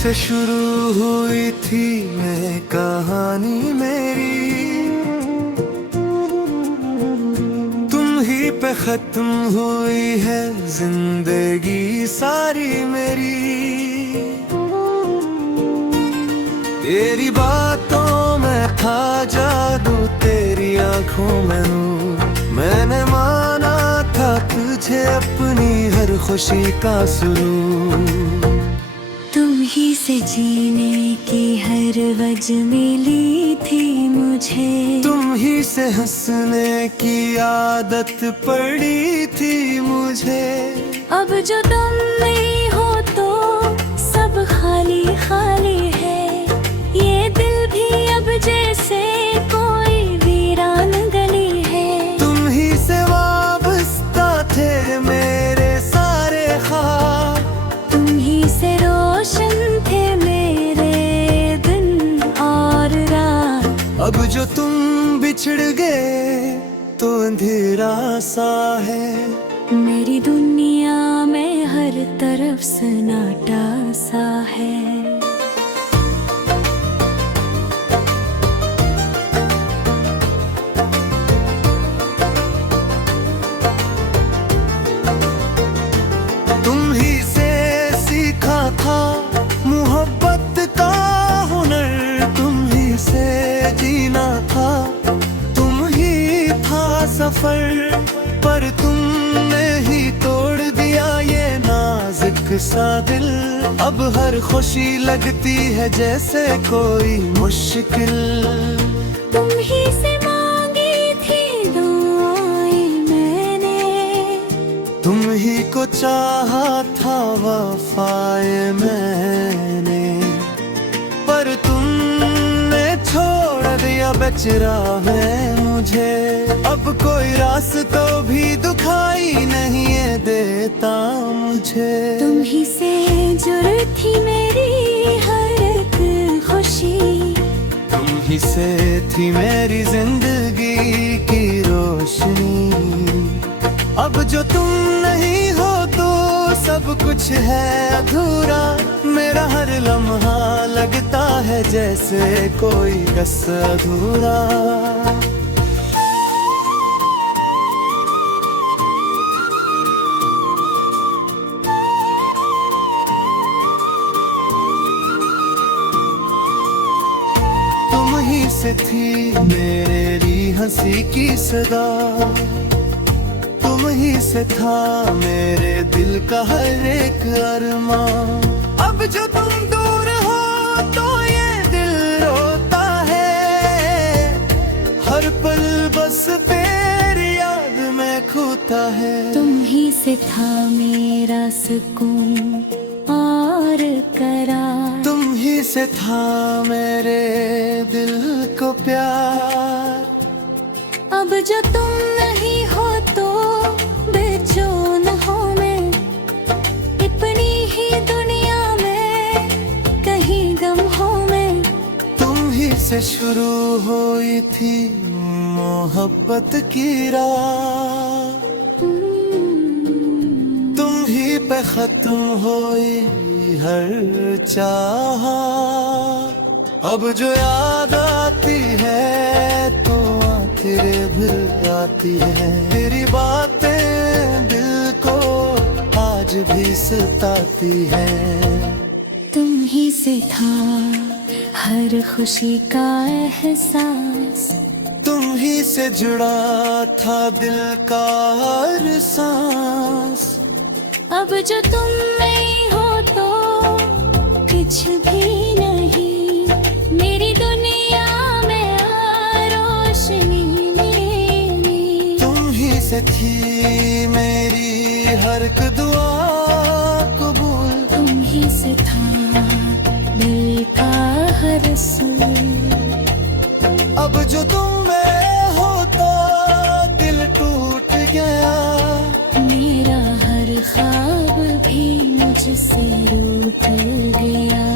से शुरू हुई थी मैं कहानी मेरी, तुम ही पे खत्म हुई है जिंदगी सारी मेरी। तेरी बातों में था जादू, तेरी आंखों में नूर, मैंने माना था तुझे अपनी हर खुशी का सुरूर। तुम ही से जीने की हर वजह मिली थी मुझे, तुम ही से हंसने की आदत पड़ी थी मुझे। अब जो तुम नहीं हो तो सब खाली खाली है, ये दिल भी अब जैसे कोई वीरान गली है। तुम ही से वाबस्ता थे मेरे सारे ख्वाब, तुम ही से रोशन थे मेरे दिन और रात। अब जो तुम बिछड़ गए तो अंधेरा सा है, मेरी दुनिया में हर तरफ सन्नाटा सा है। तुम ही से सीखा था मोहब्बत का हुनर, तुम ही से जीना था, तुम ही था सफर। पर तुमने ही तोड़ दिया ये नाजुक सा दिल, अब हर खुशी लगती है जैसे कोई मुश्किल। तुम ही से मांगी थी दुआएं मैंने, तुम ही को चाहा था वफाए मैंने, पर तुमने छोड़ दिया बेचारा है मुझे। अब कोई रास्ता भी दुखाई नहीं है देता मुझे। तुम ही से जुड़ी थी मेरी हर एक खुशी, तुम ही से थी मेरी जिंदगी की रोशनी। अब जो तुम नहीं हो तो सब कुछ है अधूरा, मेरा हर लम्हा लगता है जैसे कोई रस अधूरा। तुम ही से थी मेरी हंसी की सदा, तुम ही से था मेरे दिल का हर एक अरमां। अब जो तुम दूर हो तो ये दिल रोता है, हर पल बस तेरी याद में खोता है। तुम ही से था मेरा सुकून और करार, तुम ही से था मेरे दिल को प्यार। अब जो तुम नहीं हो तो बेचैन हो मैं, अपनी ही दुनिया में कहीं गम हो मैं। तुम ही से शुरू हुई थी मोहब्बत की राह, तुम ही पे खत्म हुई हर चाह। अब जो याद आती है तो तेरे भूल आती है, तेरी बातें दिल को आज भी सताती है। तुम ही से था हर खुशी का एहसास, तुम ही से जुड़ा था दिल का हर सांस। अब जो तुम नहीं हो तो कुछ भी नहीं, मेरी दुनिया में रोशनी मेरी। तुम ही से थी मेरी हर एक दुआ कबूल, तुम ही से था दिल का हर सुर। अब जो तुम में होता दिल टूट गया, मेरा हर ख्वाब भी मुझसे रूठ गया।